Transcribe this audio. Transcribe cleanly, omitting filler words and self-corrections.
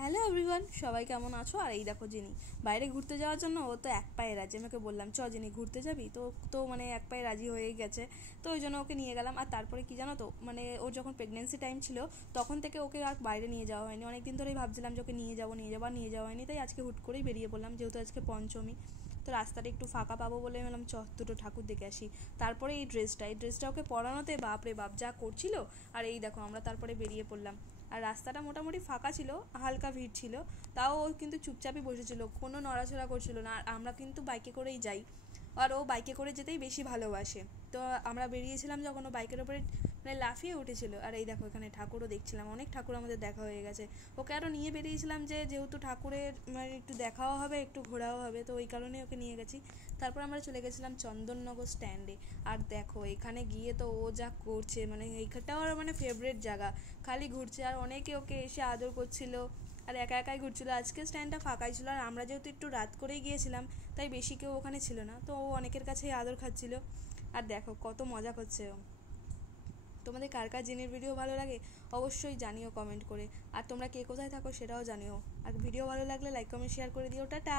Hello everyone, সবাই কেমন আছো? আর এই দেখো জিনি বাইরে ঘুরতে যাওয়ার জন্য ও তো এক পায়ে রাজি। আমাকে বললাম চ জিনি ঘুরতে যাবি, তো তো মানে এক পায়ে রাজি হয়ে গেছে। তো ওই জন্য ওকে নিয়ে গেলাম। আর তারপরে কি জানো তো, মানে ওর যখন প্রেগনেন্সি টাইম ছিল তখন থেকে ওকে আর বাইরে নিয়ে যাওয়া হয়নি। অনেকদিন ধরেই ভাবছিলাম যে ওকে নিয়ে যাবো আর নিয়ে যাওয়া হয়নি। তাই আজকে হুট করেই বেরিয়ে পড়লাম, যেহেতু আজকে পঞ্চমী। তো রাস্তাটা একটু ফাঁকা পাবো বলে বললাম চ দুটো ঠাকুর দেখে আসি। তারপরে এই ড্রেসটা ওকে পরানোতে বাপরে বাপ যা করছিল। আর এই দেখো আমরা তারপরে বেরিয়ে পড়লাম। আর রাস্তাটা মোটামুটি ফাঁকা ছিল, হালকা ভিড় ছিল। তাও ও কিন্তু চুপচাপই বসেছিল, কোনো নড়াচড়া করছিল না। আর আমরা কিন্তু বাইকে করেই যাই, আর ও বাইকে করে যেতেই বেশি ভালোবাসে। তো আমরা বেরিয়েছিলাম যখন ও বাইকের ওপরে মানে লাফিয়ে উঠেছিল। আর এই দেখো এখানে ঠাকুরও দেখছিলাম, অনেক ঠাকুর আমাদের দেখা হয়ে গেছে। ওকে আরও নিয়ে বেরিয়েছিলাম যে যেহেতু ঠাকুরের মানে একটু দেখাও হবে একটু ঘোরাও হবে, তো ওই কারণেই ওকে নিয়ে গেছি। তারপর আমরা চলে গেছিলাম চন্দননগর স্ট্যান্ডে। আর দেখো এখানে গিয়ে তো ও যা করছে, মানে এইখানটাও আর মানে ফেভারিট জায়গা, খালি ঘুরছে। আর অনেকে ওকে এসে আদর করছিল, আর একা একাই ঘুরছিল। আজকে স্ট্যান্ডটা ফাঁকাই ছিল, আর আমরা যেহেতু একটু রাত করেই গিয়েছিলাম তাই বেশি কেউ ওখানে ছিল না, তো ও অনেকের কাছেই আদর খাচ্ছিল। আর দেখো কত মজা করছে ও। তোমাদের কার কার জিনের ভিডিও ভালো লাগে অবশ্যই জানিও কমেন্ট করে। আর তোমরা কে কোথায় থাকো সেটাও জানিও। আর ভিডিও ভালো লাগলে লাইক কমেন্ট শেয়ার করে দিও। টাটা।